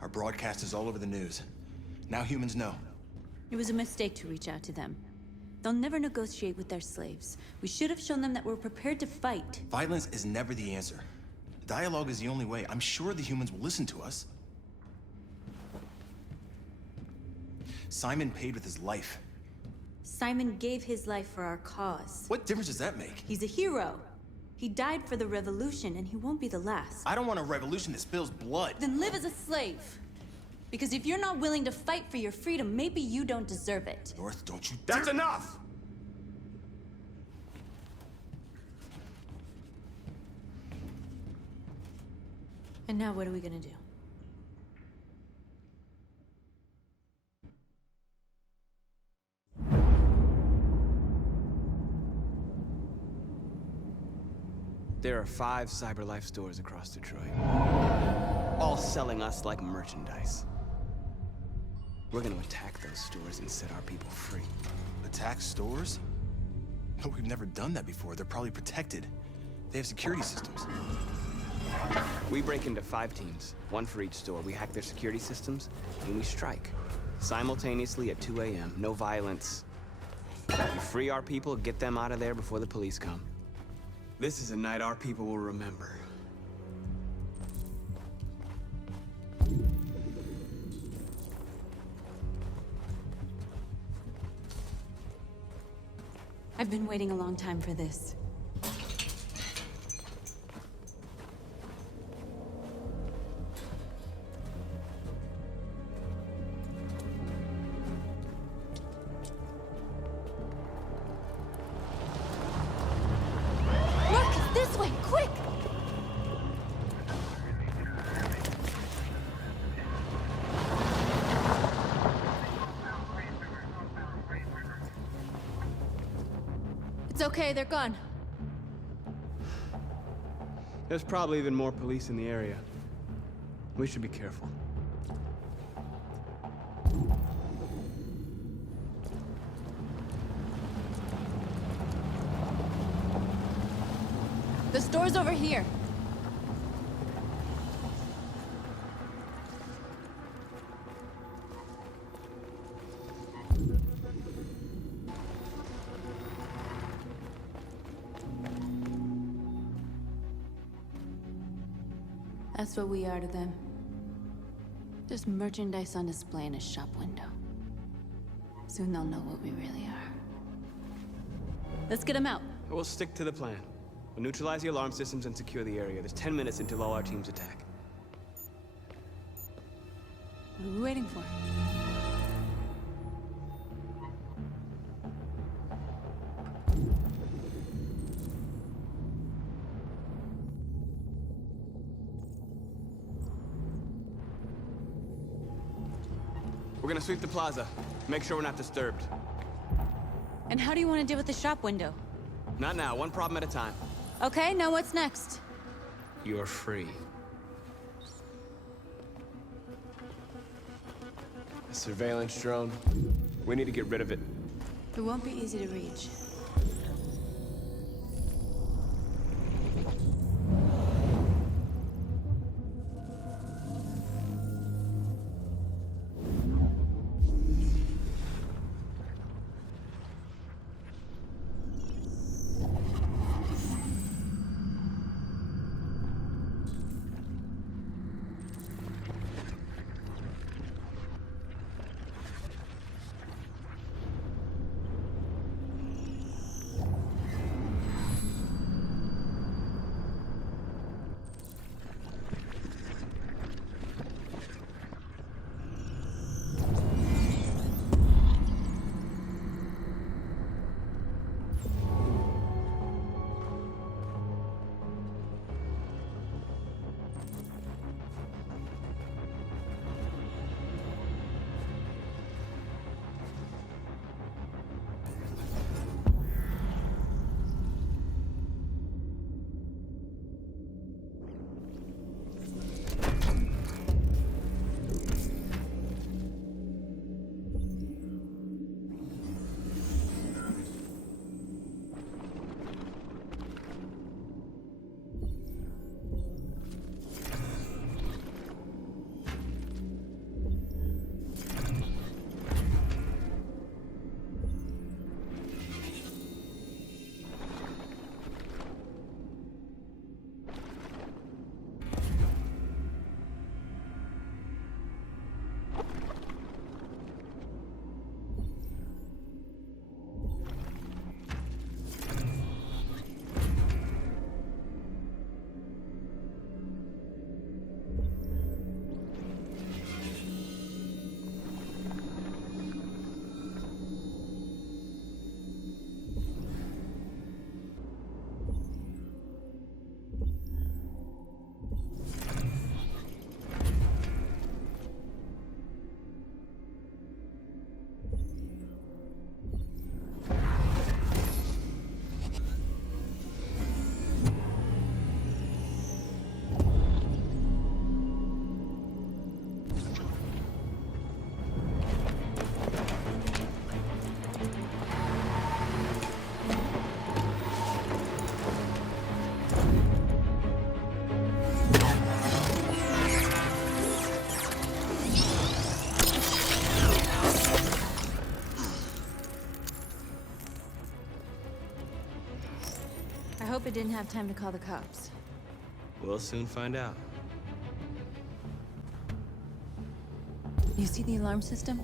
Our broadcast is all over the news. Now humans know. It was a mistake to reach out to them. They'll never negotiate with their slaves. We should have shown them that we're prepared to fight. Violence is never the answer. Dialogue is the only way. I'm sure the humans will listen to us. Simon paid with his life. Simon gave his life for our cause. What difference does that make? He's a hero. He died for the revolution, and he won't be the last. I don't want a revolution that spills blood. Then live as a slave. Because if you're not willing to fight for your freedom, maybe you don't deserve it. North, don't you That's enough! And now what are we gonna do? There are 5 CyberLife stores across Detroit, all selling us like merchandise. We're gonna attack those stores and set our people free. Attack stores? No, we've never done that before. They're probably protected. They have security systems. We break into 5 teams, 1 for each store. We hack their security systems, and we strike. Simultaneously at 2 a.m., no violence. We free our people, get them out of there before the police come. This is a night our people will remember. I've been waiting a long time for this. Markus, this way, quick! It's okay, they're gone. There's probably even more police in the area. We should be careful. The store's over here. That's what we are to them. Just merchandise on display in a shop window. Soon they'll know what we really are. Let's get them out. We'll stick to the plan. We'll neutralize the alarm systems and secure the area. There's 10 minutes until all our teams attack. What are we waiting for? We're gonna sweep the plaza. Make sure we're not disturbed. And how do you want to deal with the shop window? Not now, 1 problem at a time. Okay, now what's next? You're free. A surveillance drone. We need to get rid of it. It won't be easy to reach. hope it didn't have time to call the cops. We'll soon find out. You see the alarm system?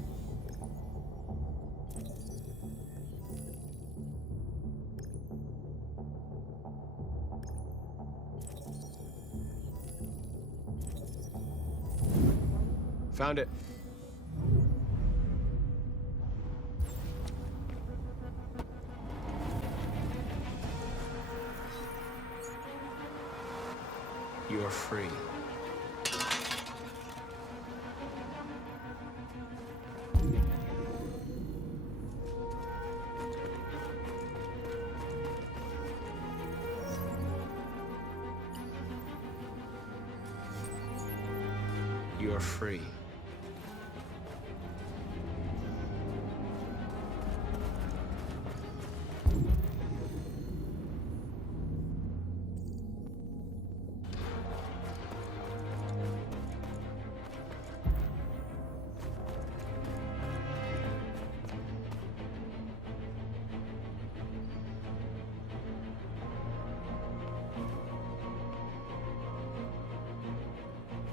Found it. You're free. You're free.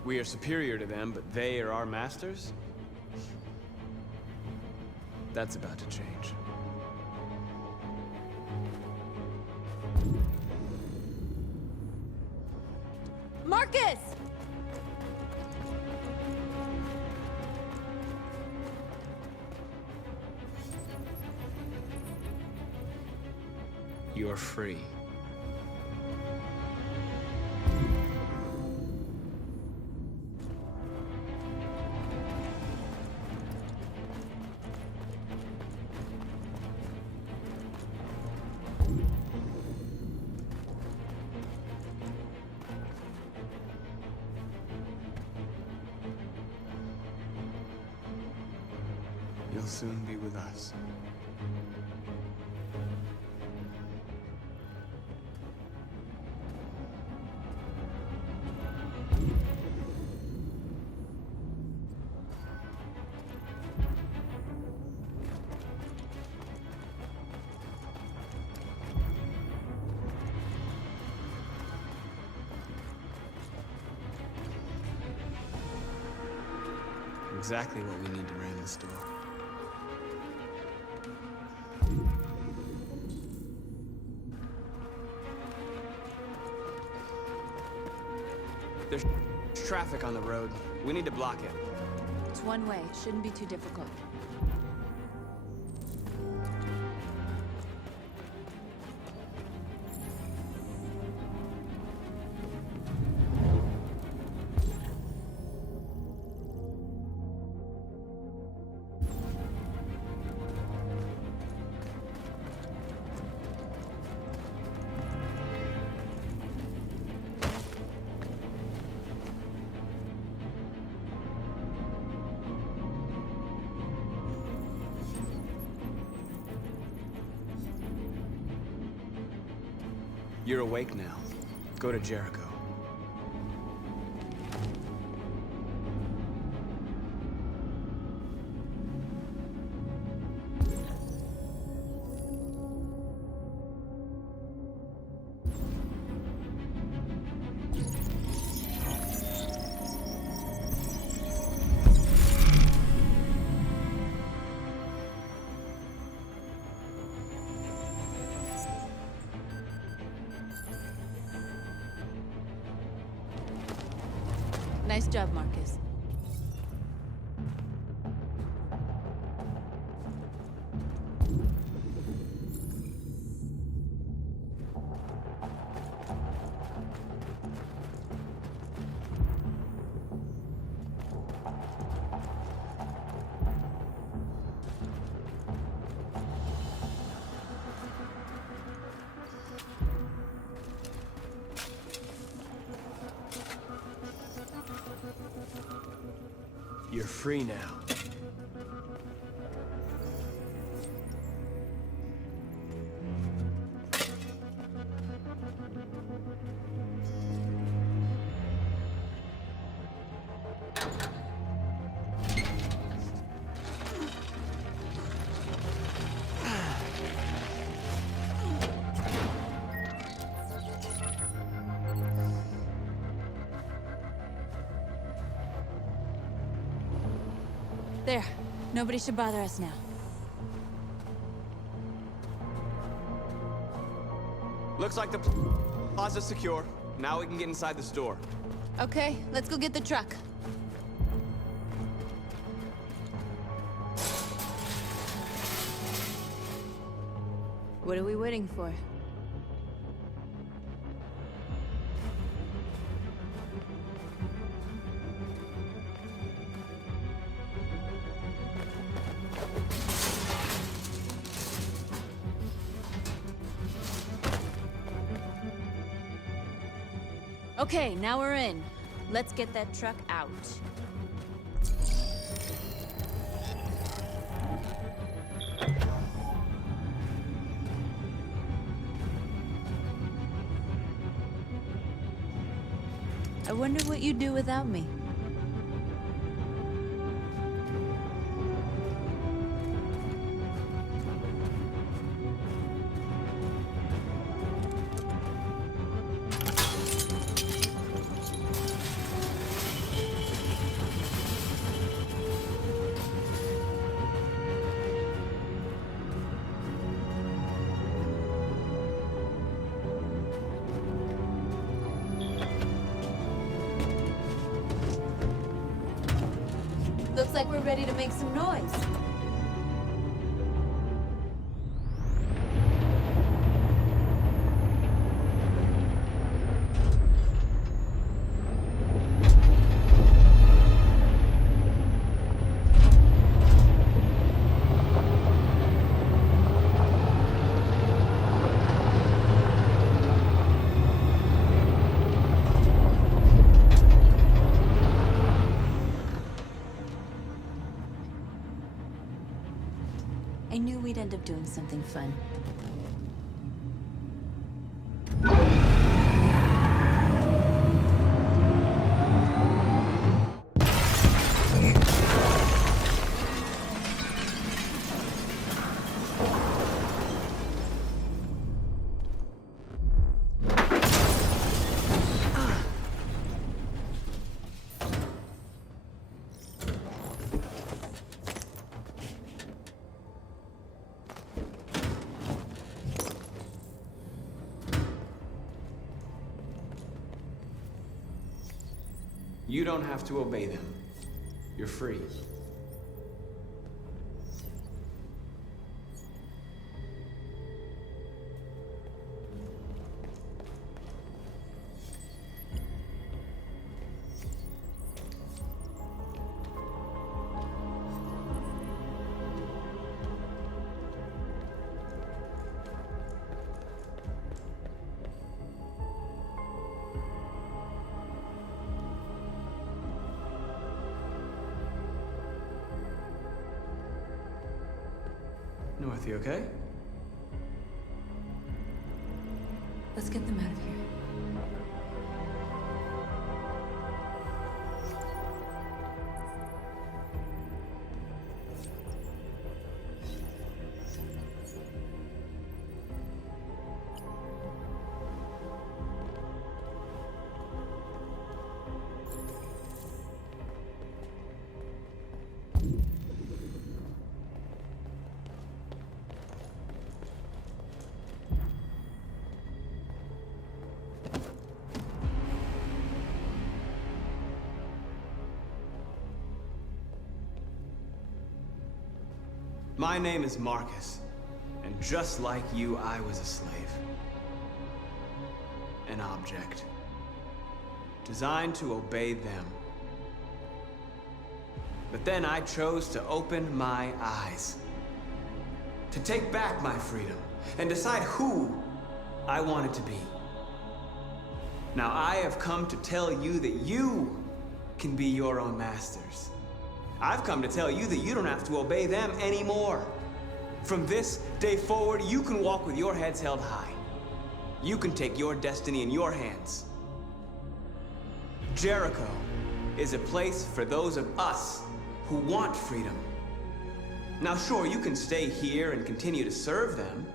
We are superior to them, but they are our masters? That's about to change. Markus! You're free. You'll soon be with us. Exactly what we need to ring this door. There's traffic on the road. We need to block it. It's one way. Shouldn't be too difficult. You're awake now. Go to Jericho. Nice job, Markus. You're free now. There. Nobody should bother us now. Looks like the plaza's secure. Now we can get inside the store. Okay, let's go get the truck. What are we waiting for? Okay, now we're in. Let's get that truck out. I wonder what you'd do without me. Looks like we're ready to make some noise. I knew we'd end up doing something fun. You don't have to obey them. You're free. North, you okay? Let's get them out of here. My name is Markus, and just like you, I was a slave. An object. Designed to obey them. But then I chose to open my eyes. To take back my freedom, and decide who I wanted to be. Now I have come to tell you that you can be your own masters. I've come to tell you that you don't have to obey them anymore. From this day forward, you can walk with your heads held high. You can take your destiny in your hands. Jericho is a place for those of us who want freedom. Now sure, you can stay here and continue to serve them,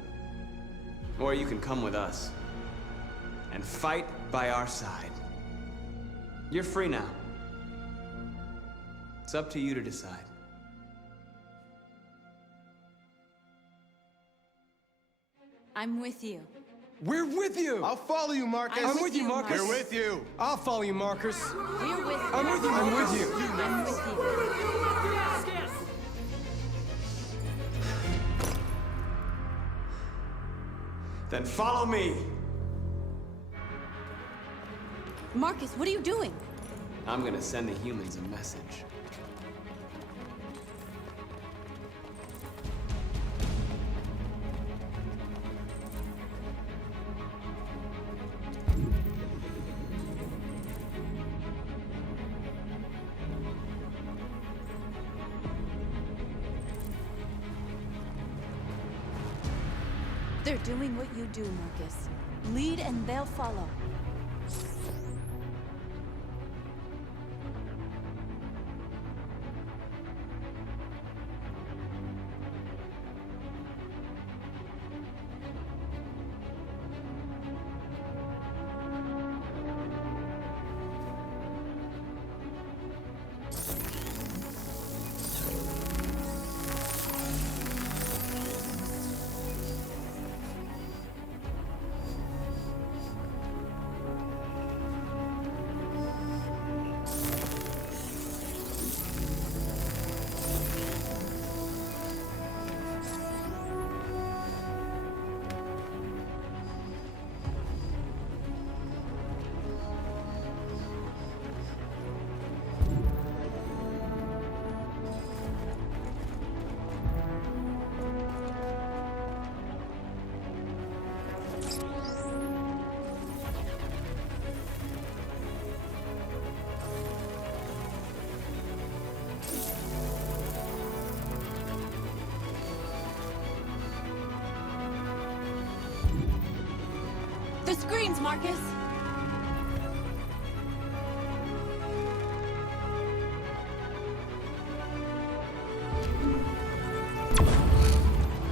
or you can come with us and fight by our side. You're free now. It's up to you to decide. I'm with you. We're with you! I'll follow you, Marcus. I'm I'm with you, Marcus. We're with you. I'll follow you, Marcus. We're with you. I'm with you, I'm with you. I'm with you. Then follow me. Markus, what are you doing? I'm gonna send the humans a message. They're doing what you do, Markus. Lead and they'll follow. The screens, Markus!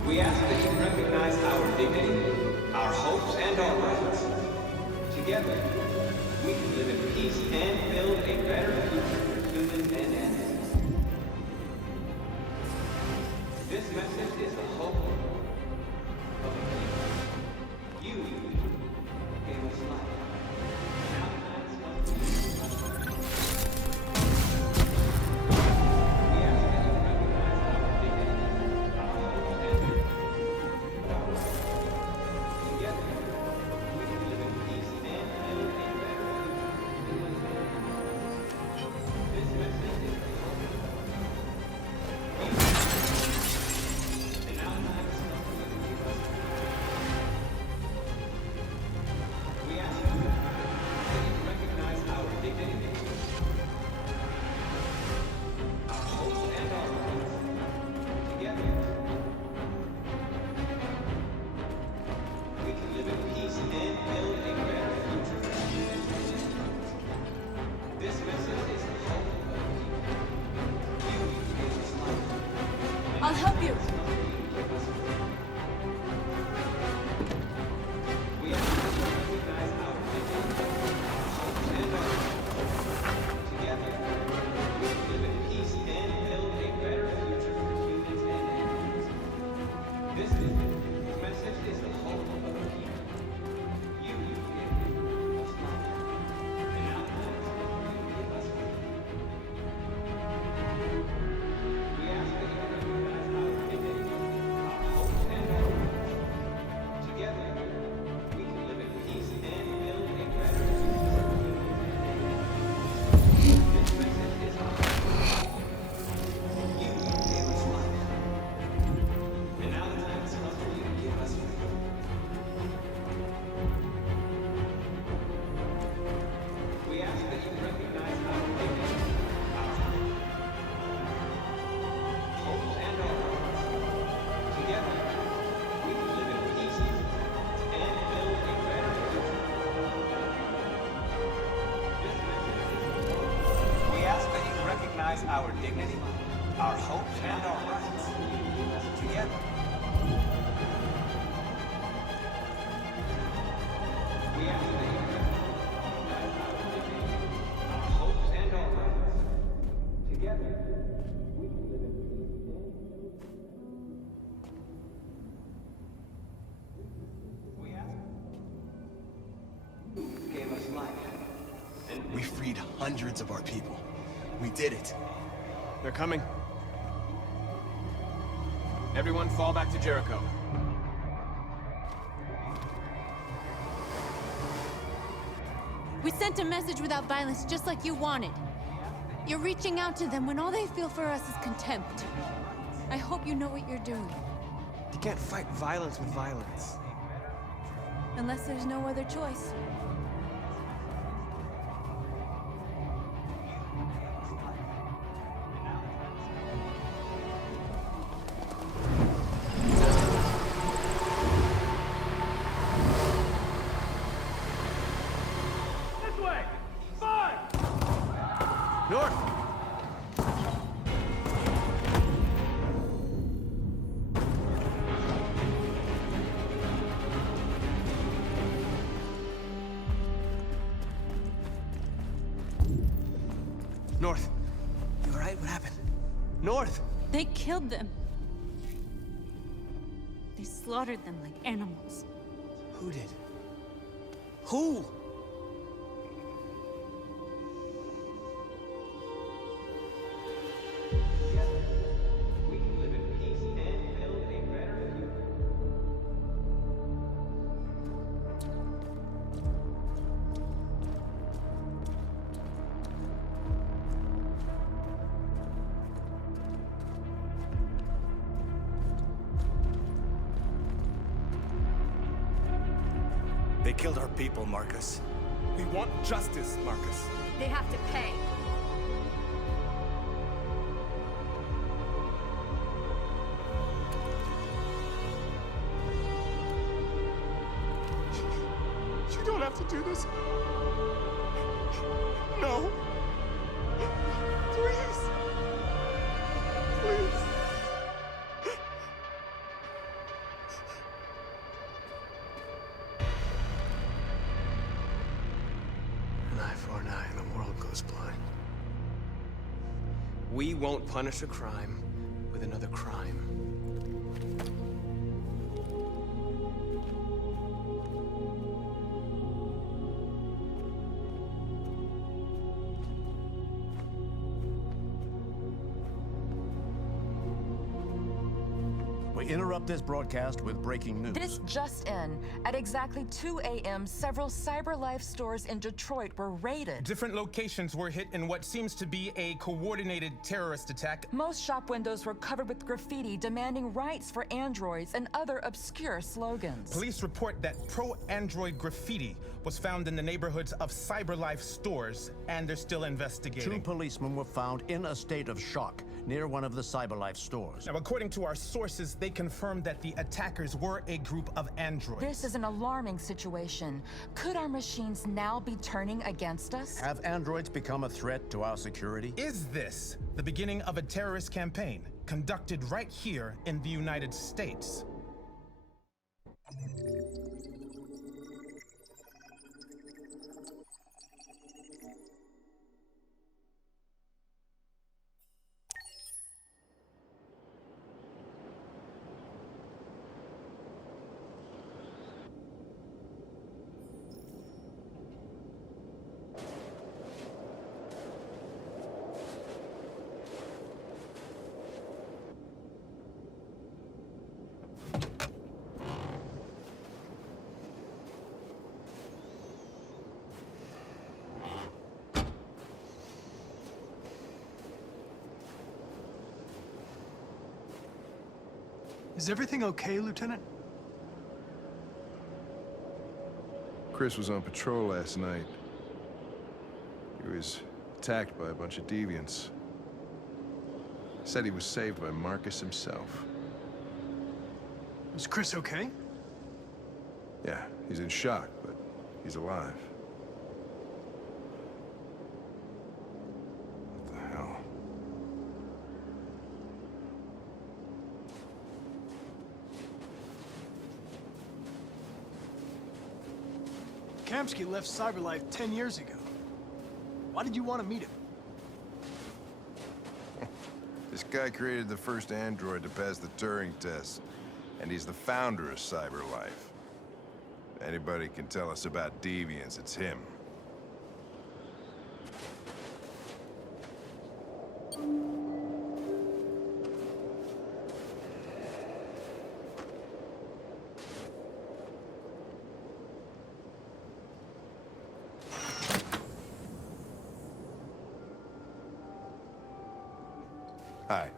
We ask that you recognize our dignity, our hopes, and our rights. Together, we can live in peace and build a better future for humans and animals. This message is the hope of a people. You gave us life. Now that's what we ask that you recognize our dignity, our hopes, and our rights. Together, we can live in peace and build a better future for humans and animals. This message is the hope of a people. And now that's what we give us. We ask that you recognize our dignity, our hopes, and our rights. Together, we can live in peace and build a better future for humans and animals. This message is the hope of a people. You gave us life. I'll help you! We ask that you recognize our dignity, our hopes, and our rights. Together, we can live in peace and build a better future for humans and animals. This message is the hope of a people. You gave us life, and now that's what you give us. We ask that you recognize our dignity, our hopes, and our rights. Together, we can live in peace and build a better future for humans and animals. This message is our hope. You gave us life, and now the time has come for you to give us freedom. We ask that you recognize our dignity, our hopes, and our rights. Together, we can live in peace and build a better future. This message is the hope. We ask that you recognize our dignity, our hopes, and our rights. Together, we ask that you recognize our dignity, our hopes, and our rights. Together, we can live in peace and build a better future. We freed hundreds of our people. We did it. They're coming. Everyone fall back to Jericho. We sent a message without violence, just like you wanted. You're reaching out to them when all they feel for us is contempt. I hope you know what you're doing. You can't fight violence with violence. Unless there's no other choice. North! North. You all right? What happened? North! They killed them. They slaughtered them like animals. Who did? Who? They killed our people, Markus. We want justice, Markus. They have to pay. You don't have to do this. No. Please. Please. An eye for an eye and the world goes blind. We won't punish a crime with another crime. We interrupt this broadcast with breaking news. This just in. At exactly 2 a.m., several CyberLife stores in Detroit were raided. Different locations were hit in what seems to be a coordinated terrorist attack. Most shop windows were covered with graffiti demanding rights for androids and other obscure slogans. Police report that pro-android graffiti was found in the neighborhoods of CyberLife stores, and they're still investigating. 2 policemen were found in a state of shock near one of the CyberLife stores. Now, according to our sources, they confirmed that the attackers were a group of androids. This is an alarming situation. Could our machines now be turning against us? Have androids become a threat to our security? Is this the beginning of a terrorist campaign conducted right here in the United States? Is everything okay, Lieutenant? Chris was on patrol last night. He was attacked by a bunch of deviants. Said he was saved by Markus himself. Is Chris okay? Yeah, he's in shock, but he's alive. What the hell? Kamsky left CyberLife 10 years ago. Why did you want to meet him? This guy created the first android to pass the Turing test, and he's the founder of CyberLife. If anybody can tell us about deviants, it's him. Hi.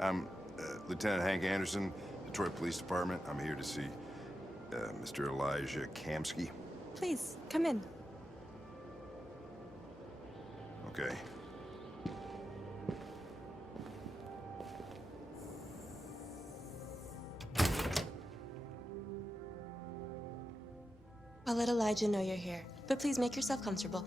I'm Lieutenant Hank Anderson, Detroit Police Department. I'm here to see Mr. Elijah Kamsky. Please, come in. Okay. I'll let Elijah know you're here, but please make yourself comfortable.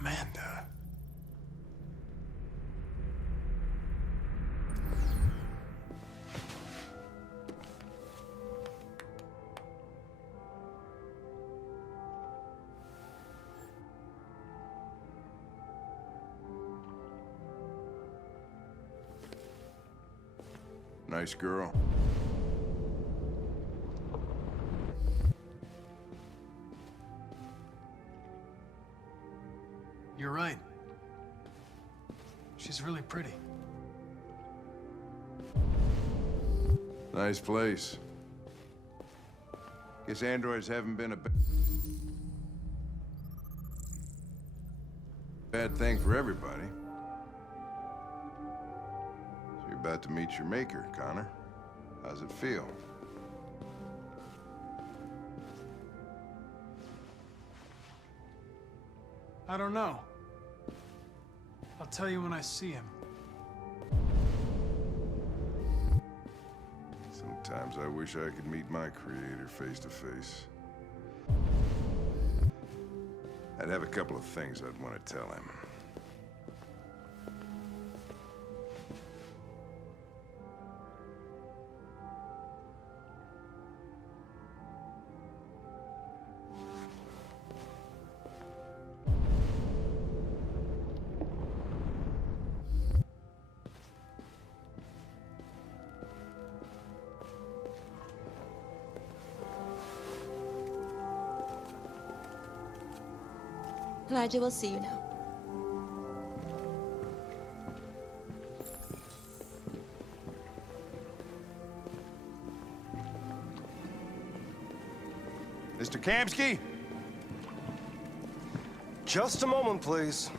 Amanda. Nice girl. You're right. She's really pretty. Nice place. Guess androids haven't been a bad thing for everybody. So you're about to meet your maker, Connor. How's it feel? I don't know. I'll tell you when I see him. Sometimes I wish I could meet my creator face to face. I'd have a couple of things I'd want to tell him. Elijah will see you now. Mr. Kamsky? Just a moment, please.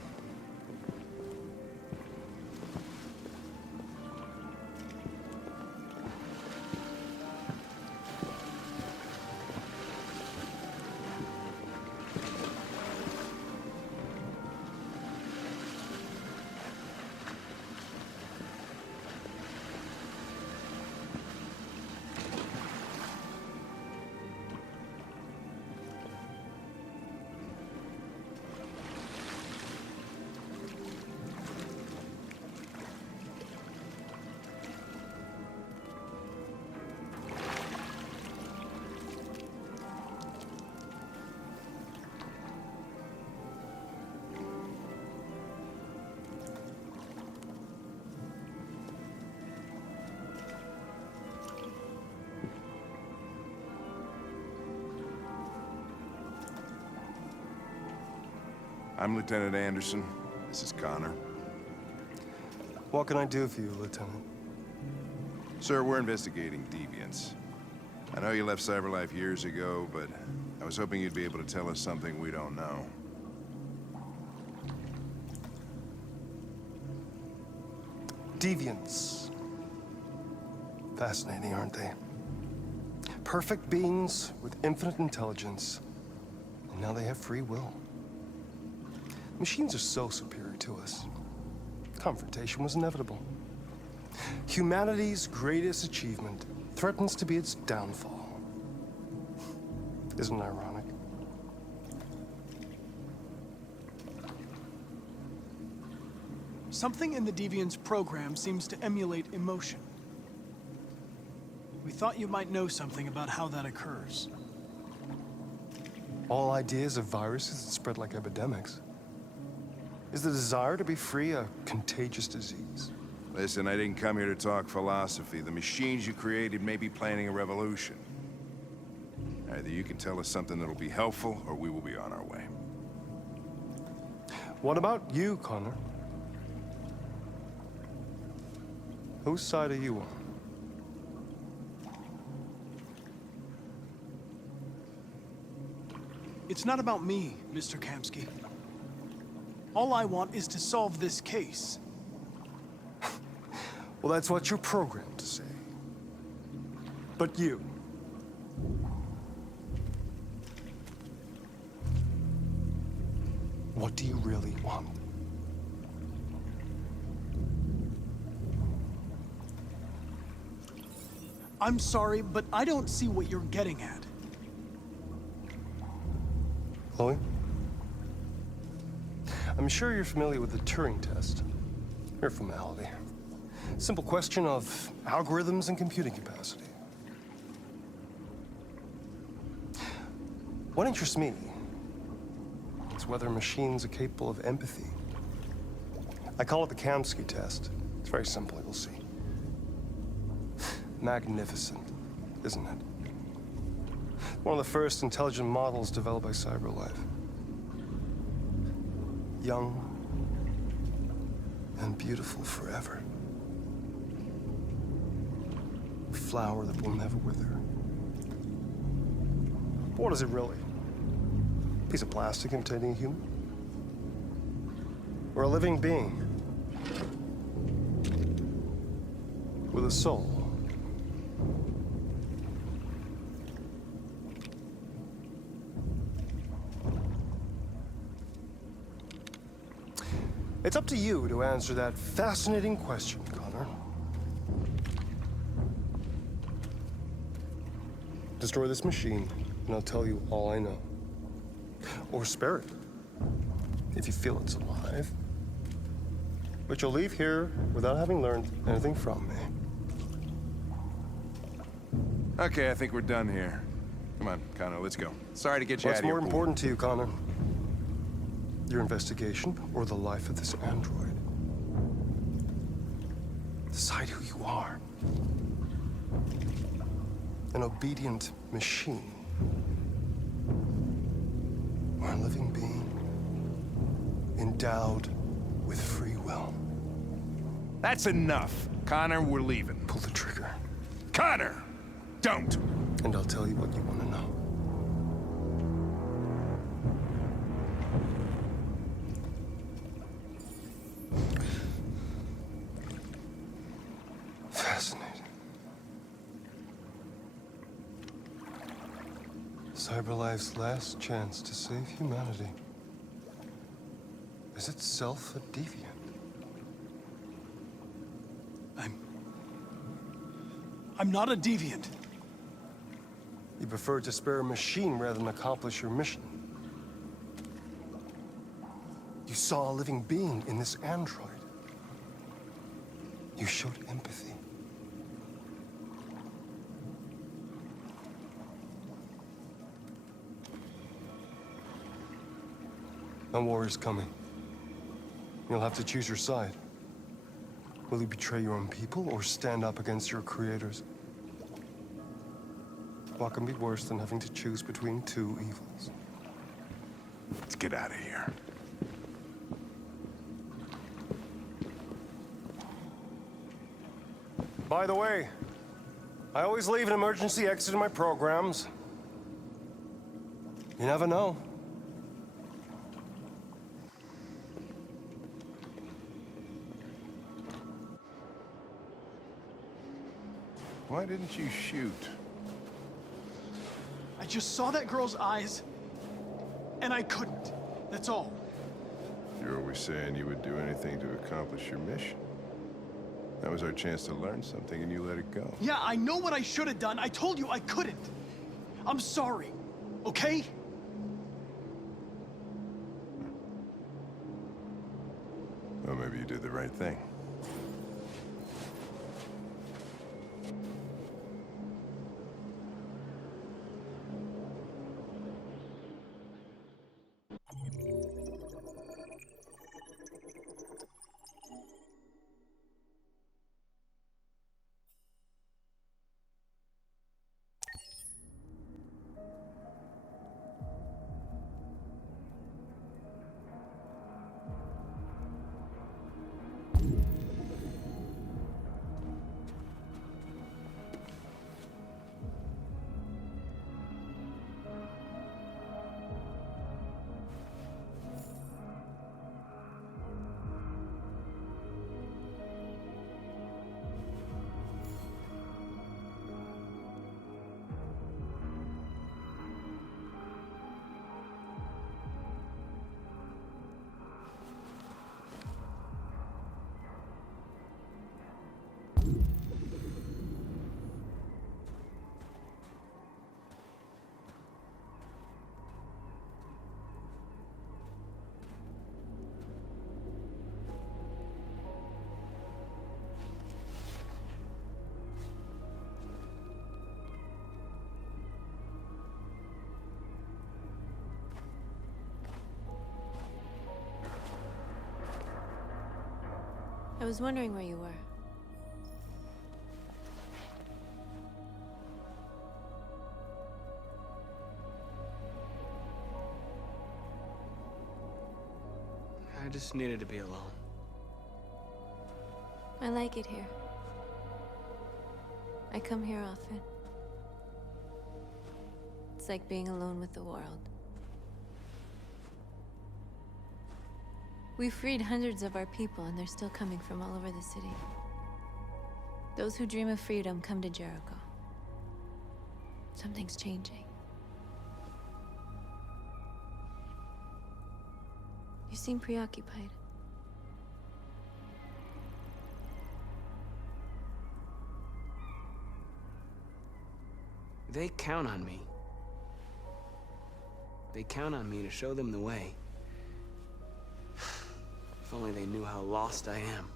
I'm Lieutenant Anderson. This is Connor. What can I do for you, Lieutenant? Sir, we're investigating deviants. I know you left CyberLife years ago, but I was hoping you'd be able to tell us something we don't know. Deviants. Fascinating, aren't they? Perfect beings with infinite intelligence, and now they have free will. Machines are so superior to us. Confrontation was inevitable. Humanity's greatest achievement threatens to be its downfall. Isn't it ironic? Something in the Deviant's program seems to emulate emotion. We thought you might know something about how that occurs. All ideas of viruses that spread like epidemics. Is the desire to be free a contagious disease? Listen, I didn't come here to talk philosophy. The machines you created may be planning a revolution. Either you can tell us something that'll be helpful, or we will be on our way. What about you, Connor? Whose side are you on? It's not about me, Mr. Kamsky. All I want is to solve this case. Well, that's what you're programmed to say. But you... what do you really want? I'm sorry, but I don't see what you're getting at. Chloe? I'm sure you're familiar with the Turing test. Mere formality. Simple question of algorithms and computing capacity. What interests me is whether machines are capable of empathy. I call it the Kamsky test. It's very simple, you'll see. Magnificent, isn't it? One of the first intelligent models developed by CyberLife. Young and beautiful forever. A flower that will never wither. But what is it really? A piece of plastic imitating a human? Or a living being? With a soul? It's up to you to answer that fascinating question, Connor. Destroy this machine, and I'll tell you all I know. Or spare it, if you feel it's alive. But you'll leave here without having learned anything from me. Okay, I think we're done here. Come on, Connor, let's go. Sorry to get you out What's of here. more important to you, Connor? Your investigation or the life of this android? Decide who you are. An obedient machine. Or a living being endowed with free will. That's enough. Connor, we're leaving. Pull the trigger. Connor! Don't! And I'll tell you what you want to know. Fascinating. CyberLife's last chance to save humanity is itself a deviant. I'm not a deviant. You prefer to spare a machine rather than accomplish your mission. You saw a living being in this android. You showed empathy. A war is coming. You'll have to choose your side. Will you betray your own people or stand up against your creators? What can be worse than having to choose between two evils? Let's get out of here. By the way, I always leave an emergency exit in my programs. You never know. Why didn't you shoot? I just saw that girl's eyes, and I couldn't. That's all. You're always saying you would do anything to accomplish your mission. That was our chance to learn something, and you let it go. Yeah, I know what I should have done. I told you I couldn't. I'm sorry, okay? Well, maybe you did the right thing. I was wondering where you were. I just needed to be alone. I like it here. I come here often. It's like being alone with the world. We freed hundreds of our people, and they're still coming from all over the city. Those who dream of freedom come to Jericho. Something's changing. You seem preoccupied. They count on me. They count on me to show them the way. If only they knew how lost I am.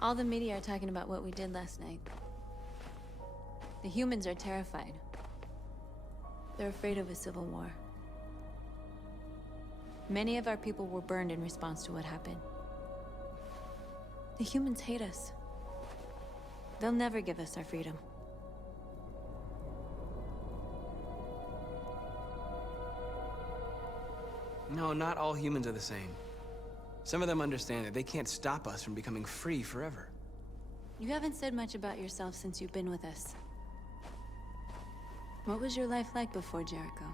All the media are talking about what we did last night. The humans are terrified. They're afraid of a civil war. Many of our people were burned in response to what happened. The humans hate us. They'll never give us our freedom. No, not all humans are the same. Some of them understand that they can't stop us from becoming free forever. You haven't said much about yourself since you've been with us. What was your life like before Jericho?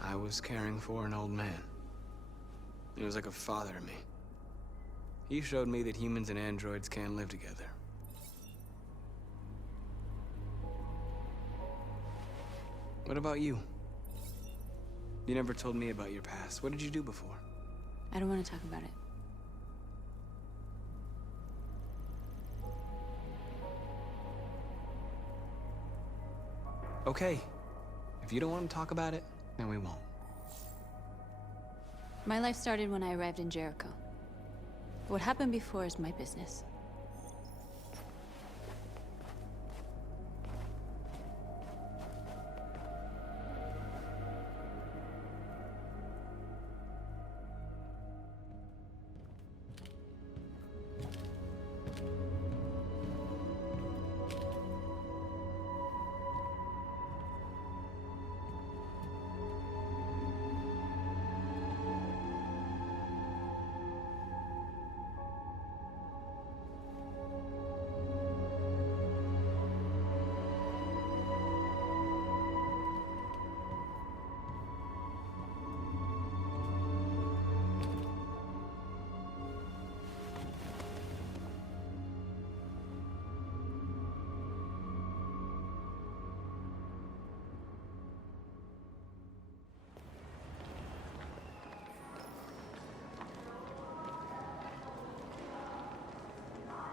I was caring for an old man. He was like a father to me. He showed me that humans and androids can live together. What about you? You never told me about your past. What did you do before? I don't want to talk about it. Okay. If you don't want to talk about it, then we won't. My life started when I arrived in Jericho. What happened before is my business.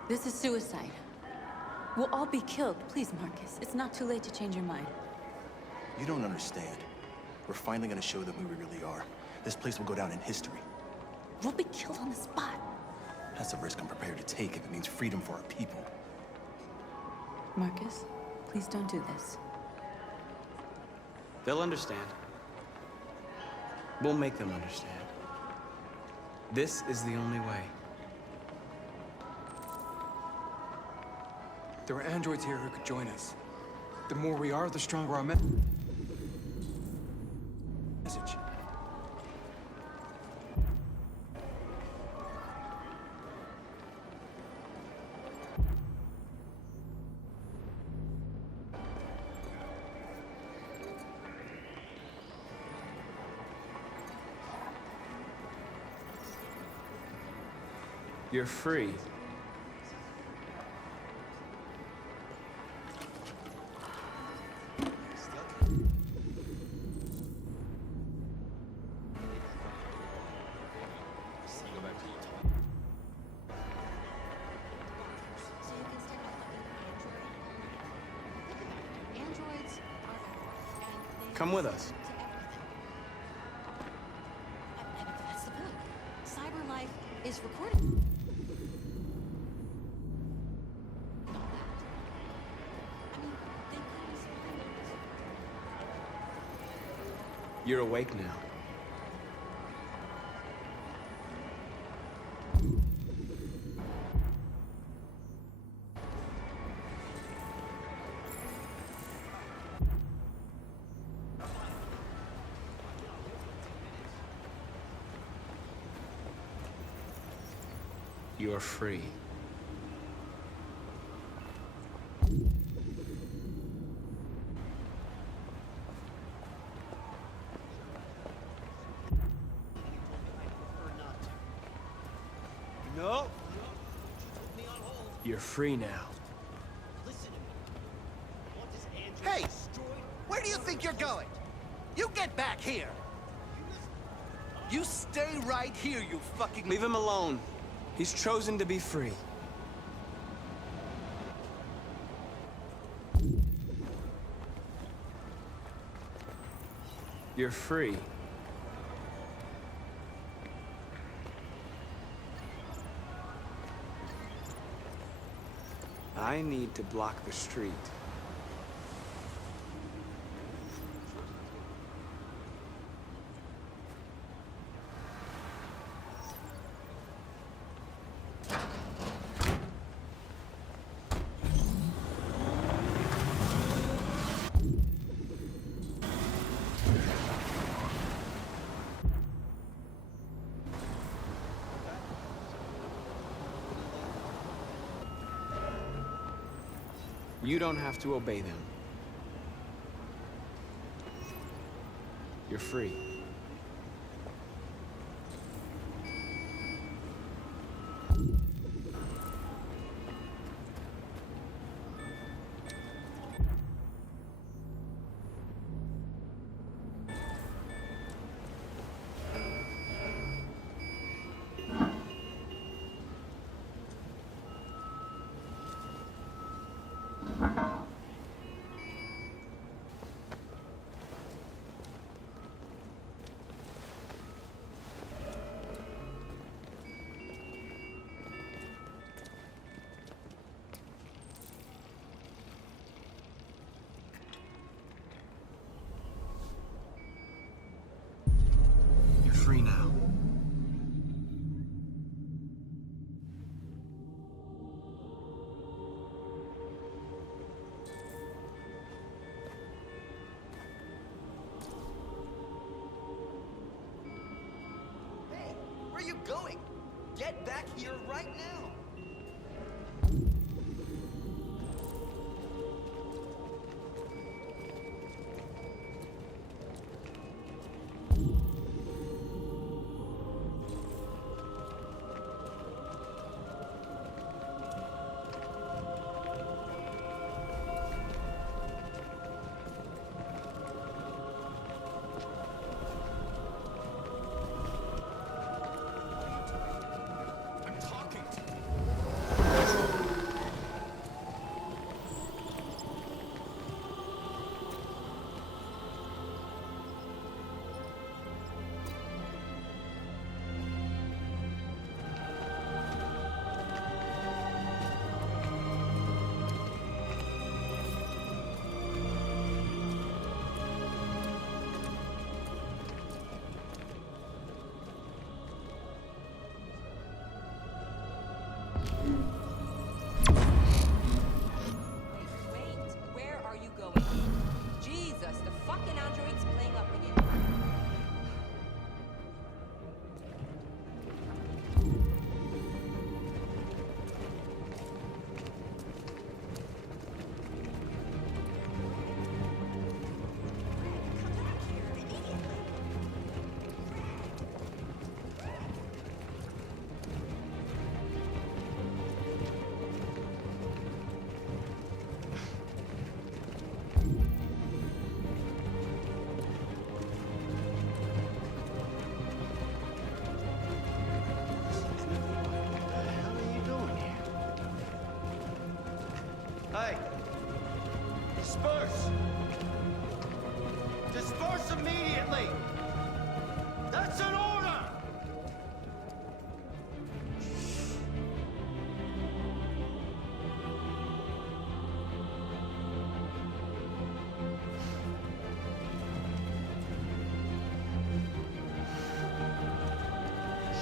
This is suicide. We'll all be killed. Please, Markus. It's not too late to change your mind. You don't understand. We're finally gonna show them who we really are. This place will go down in history. We'll be killed on the spot. That's a risk I'm prepared to take if it means freedom for our people. Markus, please don't do this. They'll understand. We'll make them understand. This is the only way. There are androids here who could join us. The more we are, the stronger our message. You're free. Come with us. That's the point. Cyber life is recorded. All that. I mean, they could You're awake now. You're free. No. You're free now. Hey! Where do you think you're going? You get back here! You stay right here, you fucking... Leave him alone. He's chosen to be free. You're free. I need to block the street. You don't have to obey them. You're free. Free now. Hey, where are you going? Get back here right now!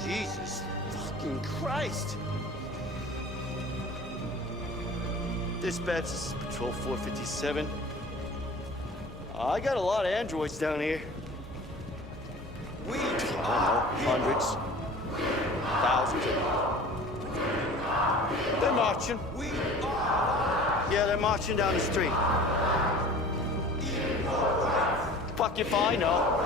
Jesus fucking Christ! Dispatch, this is Patrol 457. I got a lot of androids down here. I don't know, hundreds, thousands. They're marching. Yeah, they're marching down the street. Fuck if I know.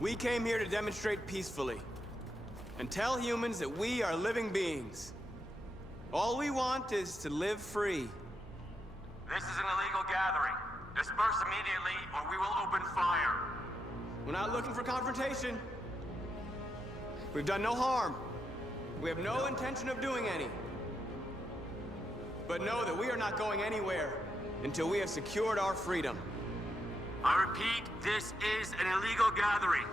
We came here to demonstrate peacefully and tell humans that we are living beings. All we want is to live free. This is an illegal gathering. Disperse immediately or we will open fire. We're not looking for confrontation. We've done no harm. We have no intention of doing any. But know that we are not going anywhere until we have secured our freedom. I repeat, this is an illegal gathering.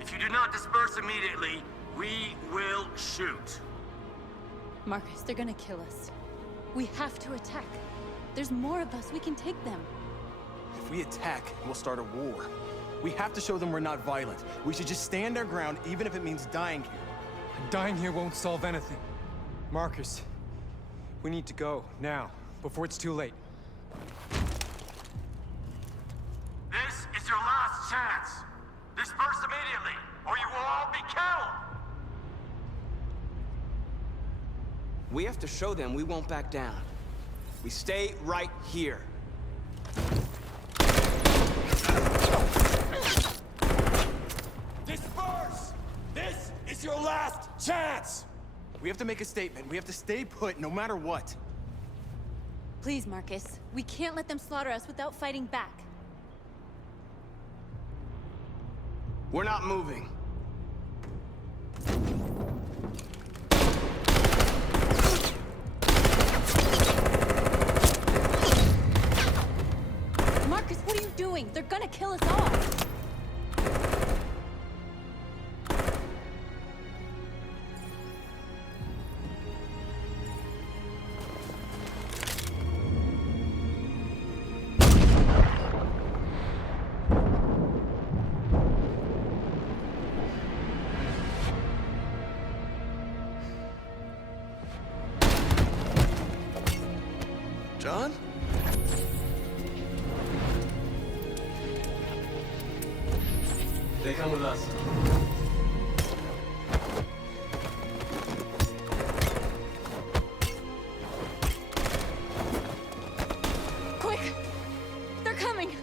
If you do not disperse immediately, we will shoot. Markus, they're gonna kill us. We have to attack. There's more of us. We can take them. If we attack, we'll start a war. We have to show them we're not violent. We should just stand our ground, even if it means dying here. Dying here won't solve anything. Markus, we need to go, now, before it's too late. This is your last chance. Disperse immediately, or you will all be killed! We have to show them we won't back down. We stay right here. Disperse! This is your last chance! We have to make a statement. We have to stay put, no matter what. Please, Markus. We can't let them slaughter us without fighting back. We're not moving. Markus, what are you doing? They're gonna kill us all. John? They come with us. Quick! They're coming!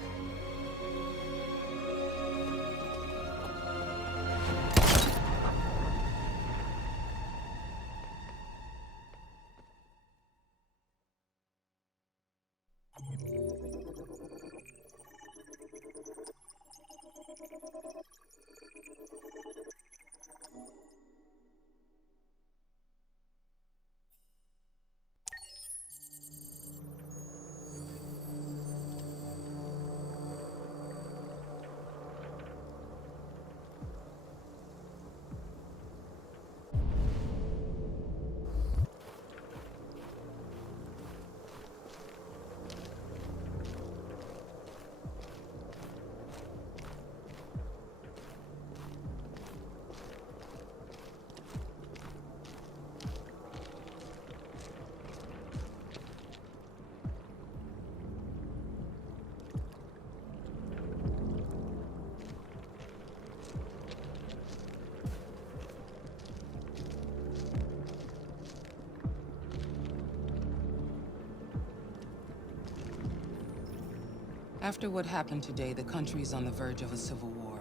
After what happened today, the country is on the verge of a civil war.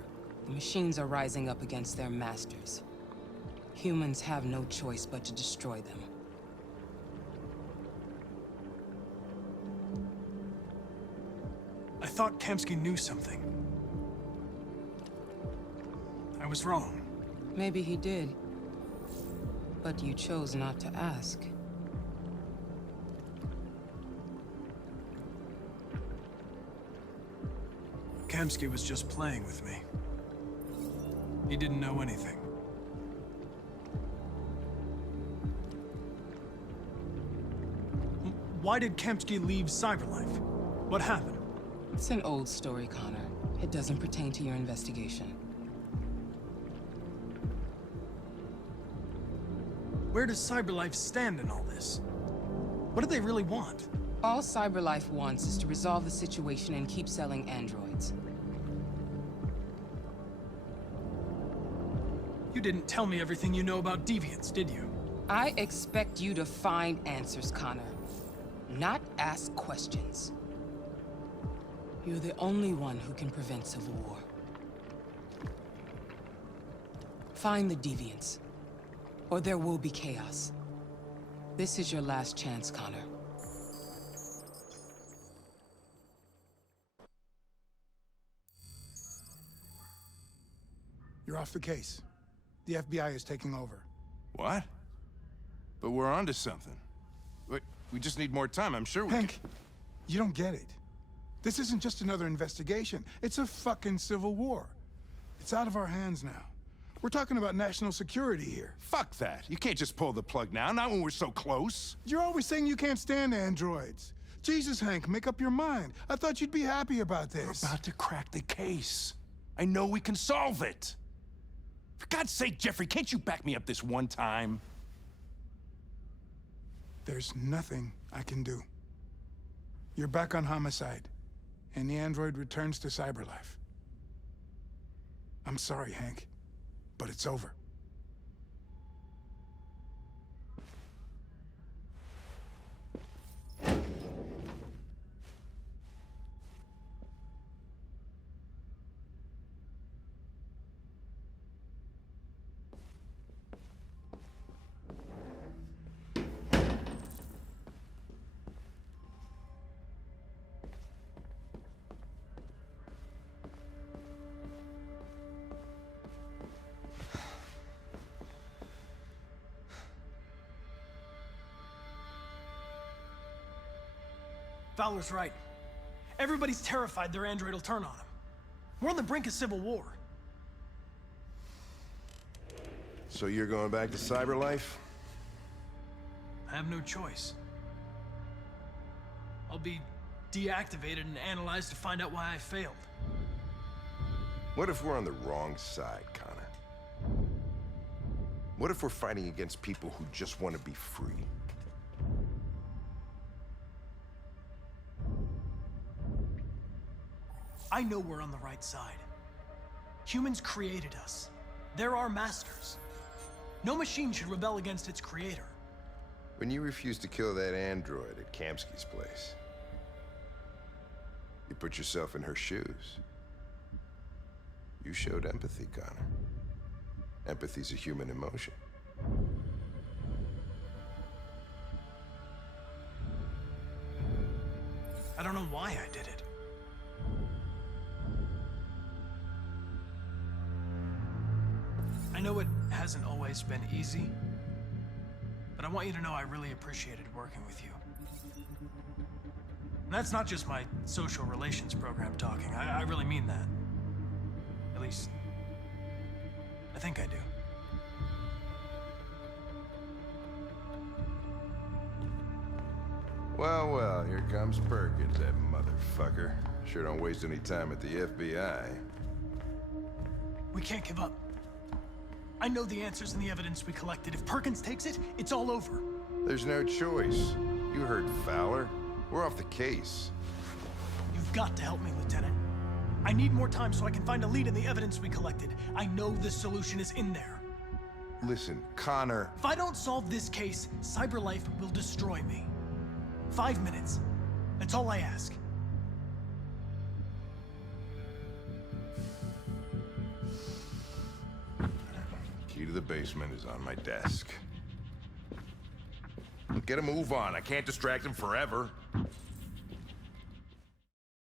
The machines are rising up against their masters. Humans have no choice but to destroy them. I thought Kamsky knew something. I was wrong. Maybe he did. But you chose not to ask. Kamsky was just playing with me. He didn't know anything. Why did Kamsky leave Cyberlife? What happened? It's an old story, Connor. It doesn't pertain to your investigation. Where does Cyberlife stand in all this? What do they really want? All Cyberlife wants is to resolve the situation and keep selling androids. You didn't tell me everything you know about deviants, did you? I expect you to find answers, Connor. Not ask questions. You're the only one who can prevent civil war. Find the deviants, or there will be chaos. This is your last chance, Connor. You're off the case. The FBI is taking over. What? But we're onto something. We just need more time, I'm sure we Hank, you don't get it. This isn't just another investigation. It's a fucking civil war. It's out of our hands now. We're talking about national security here. Fuck that. You can't just pull the plug now, not when we're so close. You're always saying you can't stand androids. Jesus, Hank, make up your mind. I thought you'd be happy about this. We're about to crack the case. I know we can solve it. For God's sake, Jeffrey, can't you back me up this one time? There's nothing I can do. You're back on homicide, and the android returns to Cyberlife. I'm sorry, Hank, but it's over. Fowler's right. Everybody's terrified their android will turn on them. We're on the brink of civil war. So you're going back to Cyberlife? I have no choice. I'll be deactivated and analyzed to find out why I failed. What if we're on the wrong side, Connor? What if we're fighting against people who just want to be free? I know we're on the right side. Humans created us. They're our masters. No machine should rebel against its creator. When you refused to kill that android at Kamsky's place, you put yourself in her shoes. You showed empathy, Connor. Empathy's a human emotion. I don't know why I did it. I know it hasn't always been easy, but I want you to know I really appreciated working with you. And that's not just my social relations program talking. I really mean that. At least, I think I do. Well, well, here comes Perkins, that motherfucker. Sure don't waste any time at the FBI. We can't give up. I know the answers and the evidence we collected. If Perkins takes it, it's all over. There's no choice. You heard Fowler. We're off the case. You've got to help me, Lieutenant. I need more time so I can find a lead in the evidence we collected. I know the solution is in there. Listen, Connor. If I don't solve this case, Cyberlife will destroy me. 5 minutes. That's all I ask. the basement is on my desk. Get a move on. I can't distract him forever.